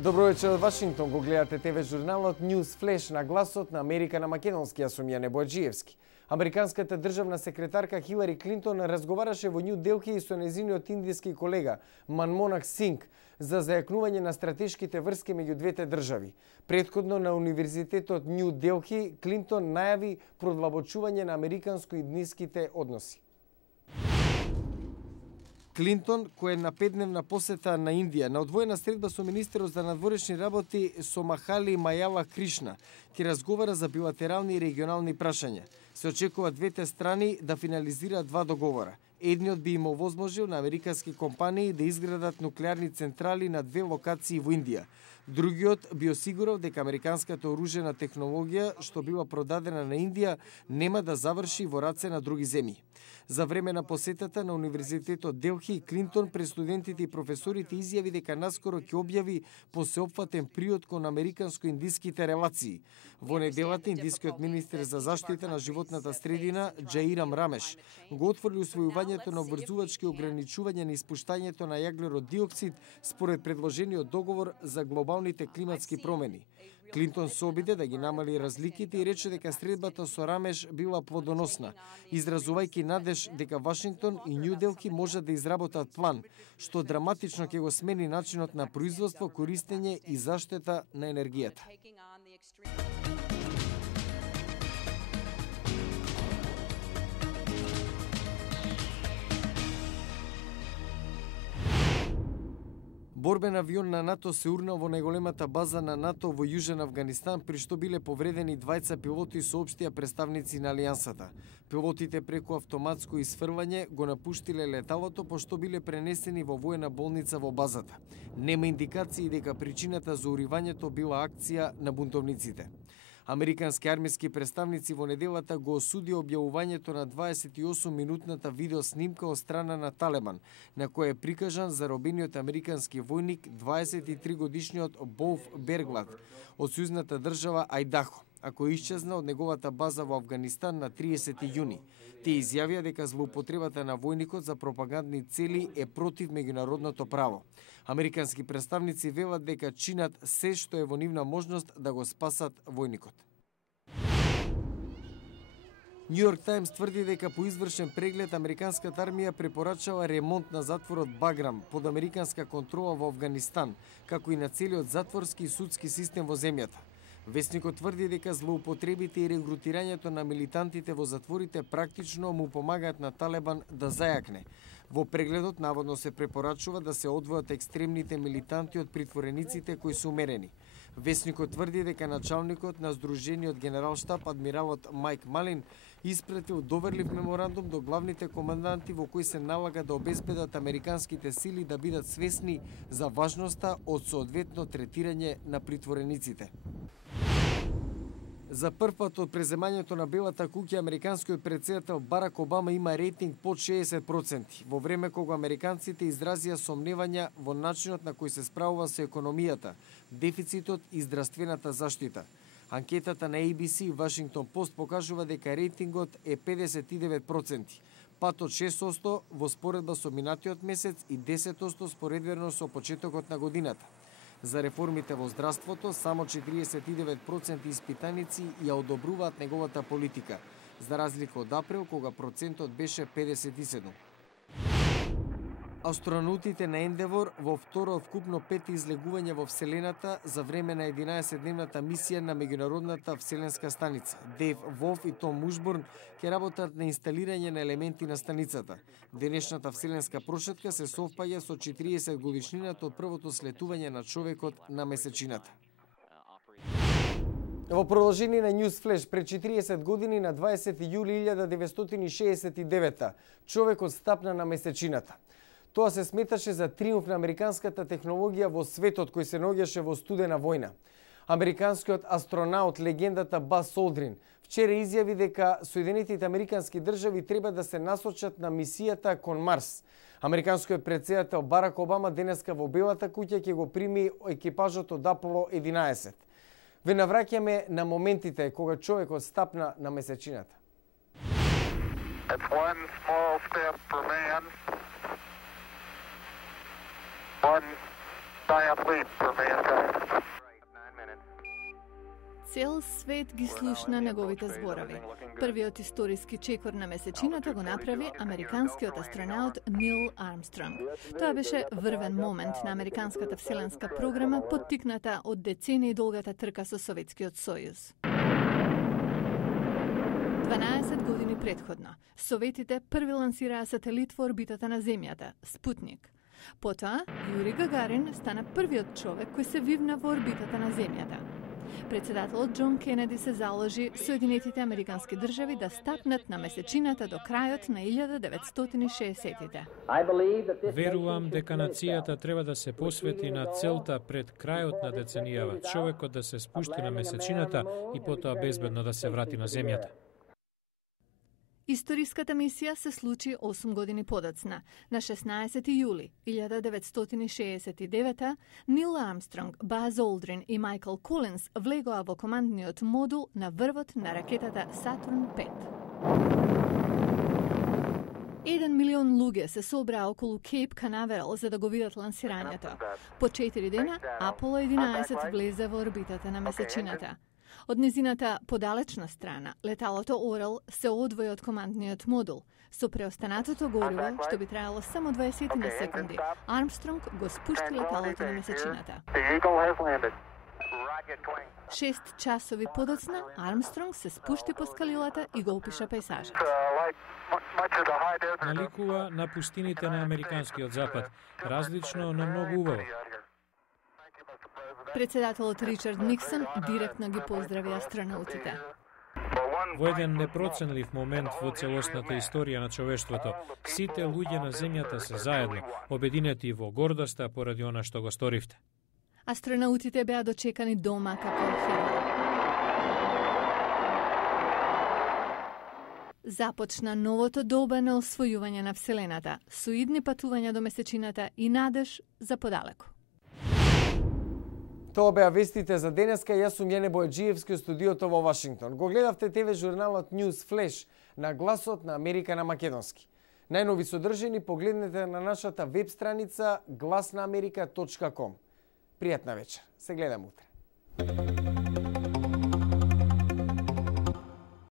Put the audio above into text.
Добро вечер од Вашингтон, го гледате ТВ журналот News Flash на гласот на Америка на македонски, јас сум Јане Боаджиевски. Американската државна секретарка Хилари Клинтон разговараше во Нју Делхи со нејзиниот индиски колега Манмонах Синг за зајакнување на стратешките врски меѓу двете држави. Претходно на Универзитетот Нју Делхи, Клинтон најави продлабочување на американско-индиските односи. Клинтон, кој е на 5-дневна посета на Индија, на одвоена средба со министерот за надворешни работи Сомахали Мајала Кришна, ќе разговара за билатерални и регионални прашања. Се очекува двете страни да финализираат два договора. Едниот би им овозможил на американски компании да изградат нуклеарни централи на две локации во Индија. Другиот би осигурал дека американската оружена технологија, што била продадена на Индија, нема да заврши во раце на други земји. За време на посетата на Универзитетот Делхи, Клинтон пред студентите и професорите изјави дека наскоро ќе објави посеопфатен приод кон американско-индиските релации. Во неделата, индискиот министер за заштита на животната средина, Џаирам Рамеш, го отврли усвојувањето на обврзувачки ограничувања на испуштањето на јаглерод диоксид според предложениот договор за глобалните климатски промени. Клинтон се обиде да ги намали разликите и рече дека средбата со Рамеш била плодоносна, изразувајќи надеж дека Вашингтон и Нју Делхи можат да изработат план, што драматично ќе го смени начинот на производство, користење и заштита на енергијата. Борбен авион на НАТО се урнал во најголемата база на НАТО во Јужен Авганистан, при што биле повредени двајца пилоти, соопштија представници на Алијансата. Пилотите преку автоматско исфрлање го напуштиле леталото, пошто биле пренесени во воена болница во базата. Нема индикации дека причината за уривањето била акција на бунтовниците. Американски армиски представници во неделата го осудија објавувањето на 28-минутната видеоснимка од страна на Талебан, на која е прикажан заробениот американски војник 23-годишниот Болф Берглад од сојузната држава Ајдахо, а кој исчезна од неговата база во Авганистан на 30 јуни. Те изјавија дека злоупотребата на војникот за пропагандни цели е против меѓународното право. Американски представници велат дека чинат се што е во нивна можност да го спасат војникот. Нью Йорк Таймс тврди дека по извршен преглед американската армија препорачала ремонт на затворот Баграм под американска контрола во Авганистан, како и на целиот затворски и судски систем во земјата. Весникот тврди дека злоупотребите и регрутирањето на милитантите во затворите практично му помагаат на Талебан да зајакне. Во прегледот наводно се препорачува да се одвојат екстремните милитанти од притворениците кои се умерени. Весникот тврди дека началникот на Сдружениот генералштаб адмиралот Мајк Малин испратил доверлив меморандум до главните команданти во кој се налага да обезбедат американските сили да бидат свесни за важноста од соодветно третирање на притворениците. За прв пат од преземањето на Белата куќа, американскиот претседател Барак Обама има рейтинг под 60%, во време кога американците изразија сомневања во начинот на кој се справува со економијата, дефицитот и здравствената заштита. Анкетата на ABC и Вашингтон Пост покажува дека рейтингот е 59%, пат од 6% во споредба со минатиот месец и 10% споредбено со почетокот на годината. За реформите во здравството, само 49% испитаници ја одобруваат неговата политика, за разлика од април, кога процентот беше 57%. Астронаутите на Ендевор во второ од вкупно 5 излегување во Вселената за време на 11-дневната мисија на меѓународната вселенска станица. Дейв Волф и Том Мушбурн ќе работат на инсталирање на елементи на станицата. Денешната вселенска прошетка се совпаѓа со 40 годишнината од првото слетување на човекот на месечината. Во продолжение на News Flash, пред 40 години на 20 јули 1969 човекот стапна на месечината. Тоа се сметаше за триумф на американската технологија во светот кој се наоѓаше во студена војна. Американскиот астронаут, легендата Бас Олдрин, вчера изјави дека Соединетите американски држави треба да се насочат на мисијата кон Марс. Американскиот претседател Барак Обама денеска во Белата куќа ќе го прими екипажот од Аполо 11. Ве навраќаме на моментите кога човекот стапна на месечината. One Цел свет ги слушна неговите зборови. Првиот историски чекор на месечината го направи американскиот астронаут Нил Армстронг. Тоа беше врвен момент на американската вселенска програма, поттикната од децении долгата трка со Советскиот сојуз. 12 години предходно, Советите први лансираа сателит во орбитата на Земјата, Спутник. Потоа, Јури Гагарин стана првиот човек кој се вивна во орбитата на Земјата. Председателот Џон Кенеди се заложи Соединетите американски држави да стапнат на месечината до крајот на 1960-тите. Верувам дека нацијата треба да се посвети на целта пред крајот на деценијава, човекот да се спушти на месечината и потоа безбедно да се врати на земјата. Историската мисија се случи 8 години подоцна. На 16 јули 1969 Нил Армстронг, Баз Олдрин и Майкл Колинс влегоа во командниот модул на врвот на ракетата Сатурн 5. 1 милион луѓе се собраа околу Кейп Канаверал за да го видат лансирањето. По 4 дена Аполо 11 влезе во орбитата на месечината. Од незината подалечна страна, леталото Орел се одвои од командниот модул. Со преостанатото гориво, што би траело само 20 на секунди, Армстронг го спушти леталото на месечината. 6 часови подоцна, Армстронг се спушти по скалилата и го опиша пейзажот. Наликува на пустините на американскиот запад, различно, но многу убаво. Председателот Ричард Никсон директно ги поздрави астронаутите. Во еден непроценлив момент во целосната историја на човештвото, сите луѓе на земјата се заедно, обединети во гордоста поради она што го сторивте. Астронаутите беа дочекани дома како херои. Започна новото доба на освојување на Вселената, со идни патувања до месечината и надеж за подалеку. Тоа беа вестите за денеска. Јас сум Јене Бојаджиевски од студиото во Вашингтон. Го гледавте ТВ журналот News Flash на гласот на Америка на македонски. Најнови содржини погледнете на нашата веб страница glasnaamerika.com. Пријатна вечер. Се гледам утре.